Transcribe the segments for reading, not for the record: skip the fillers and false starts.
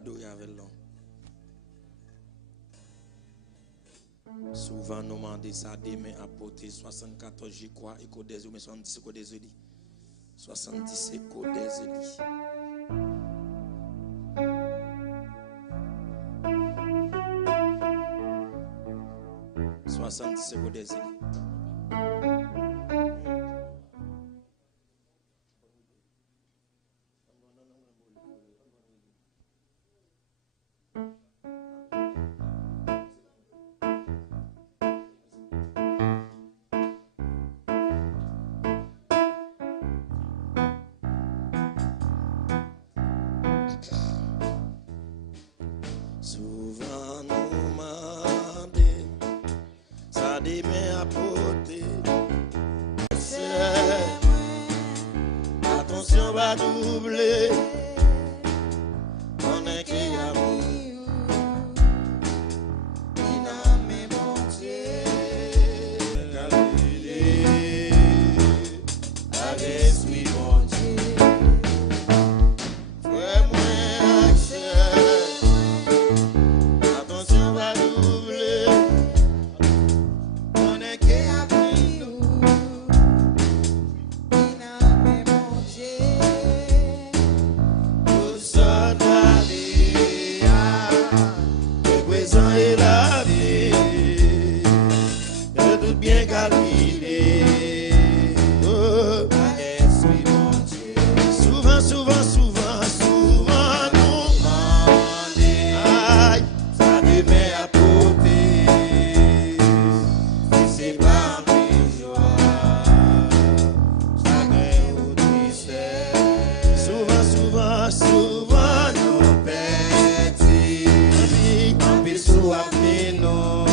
adorer avec l'homme. Souvent, nous demandons ça demain à porter 74, je crois, et qu'on des mais 70 qu'on des élis. 70 qu'on des élis. 70 qu'on des élis. Souvent nous demandons, ça dit mais à porter. Attention va doubler, on est qui a vu, il a mes montiers, calculé, avec lui montier, frère moi accès. Attention va doubler, on est qui a pris nous, il a mes montiers, tout ça la vie, le présent et la vie, et tout bien calculé, oh, l'esprit montier, souvent, souvent, souvent, souvent nous demandons, aïe. Mais à porter, si c'est pas mes joies, chagrin ou tristesse. Souvent, souvent, souvent, nous perdons, en pile sous appelé non,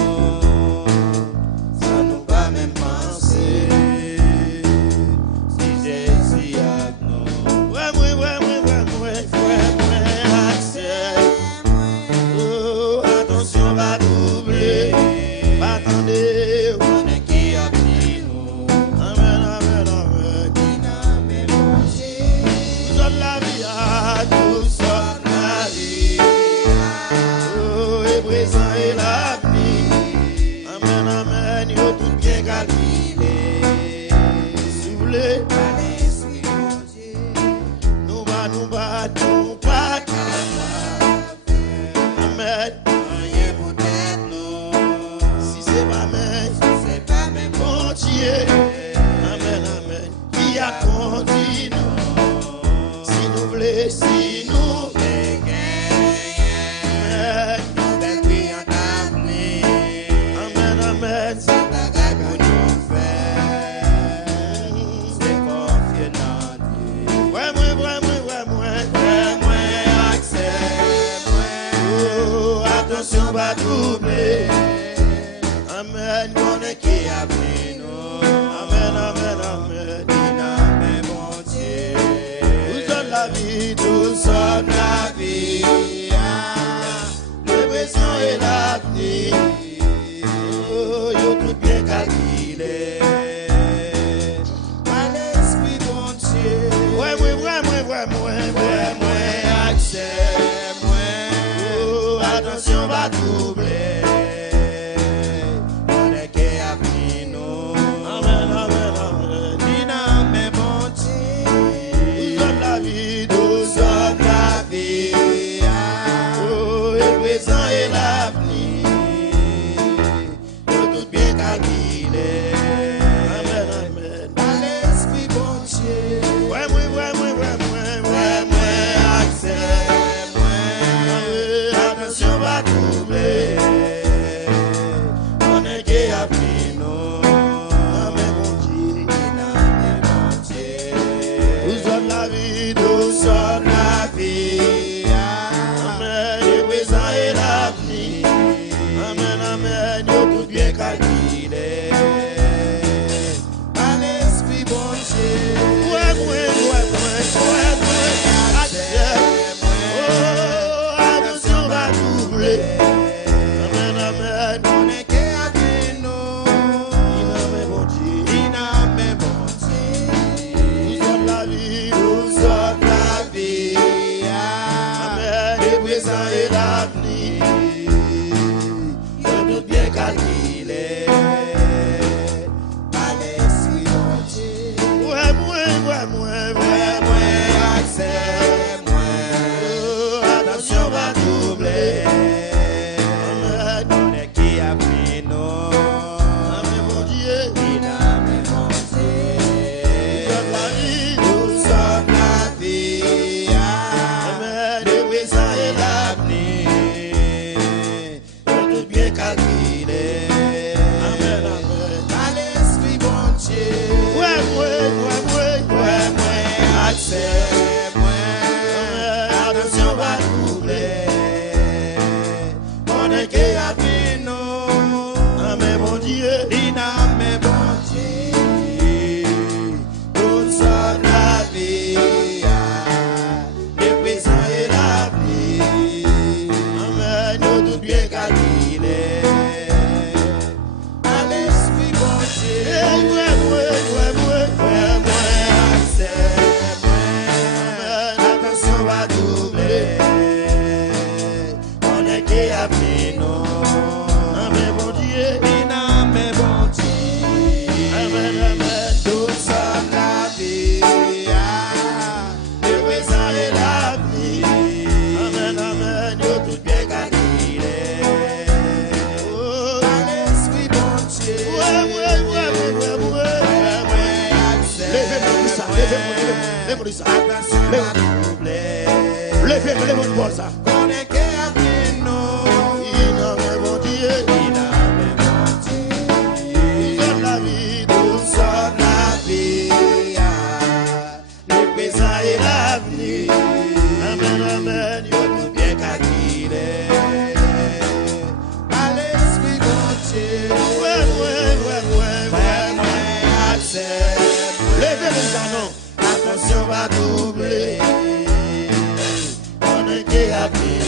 ça nous va même penser, si Jésus a non. Ouais, accès. Attention va doubler, attendez, on est qui a pris nous. Amen, amen, amen. Qui n'a même mangé. Nous sommes la vie, nous sommes la vie. Oh, et présent et l'avenir. Amen, amen, yo tout bien calculé. Si vous voulez, nous va, pas capable. Amen. Amen, amen. Qui a conduit nous, si nous voulons, si nous gagner, amen, amen. C'est bagaille pour nous faire, c'est confier dans Dieu. Ouais, accès, oh, attention, va doubler. Amen, on est qui a pris nous. Amen, amen, amen. Il a mes montiers. Nous sommes la vie, nous sommes la vie. Le présent et l'avenir. Oh, yo tout bien calculé. À l'esprit montier. Ouais, accès. Oh, attention, va doubler. Et l'avenir, tout bien calculé. Amen, amen. À l'esprit montier. Ouais, accès. Attention va doubler. présent et l'avenir, de tout bien calculé. Par l'esprit de Dieu. Ouais, moi, accès, moi. Attention, va doubler. On est qui a pris nous. Amen, mon Dieu. Amen, mon Dieu. La vie, nous sommes la vie. Amen, le présent et l'avenir. De tout bien calculé. Amen, amen. Par l'esprit, mon Dieu. Ouais, accès, moi. Attention, va doubler. On est qui a pris nous. Amen, mon Dieu. Amen, mon Dieu. Nous sommes la vie. Le présent et l'avenir. Amen, nous tout bien calculé. À l'esprit, mon Dieu. Attention, va doubler. On est qui a pris nous. Amen, mon Dieu. Amen, mon Dieu. Amen, amen. Nous sommes la vie. Le présent et l'avenir. Amen, amen. Nous tout bien calculé. À l'esprit, mon Dieu. Levez-moi ça. Levez-moi ça. On est qui a pris nous. Amen, mon Dieu. Amen, mon Dieu. Nous sommes la vie. Nous sommes la vie. Le présent et l'avenir. Amen, amen. Yo tout bien calculé. À l'esprit, mon Dieu. Accès. Levez-moi ça, non. Attention, va doubler. On est qui a pris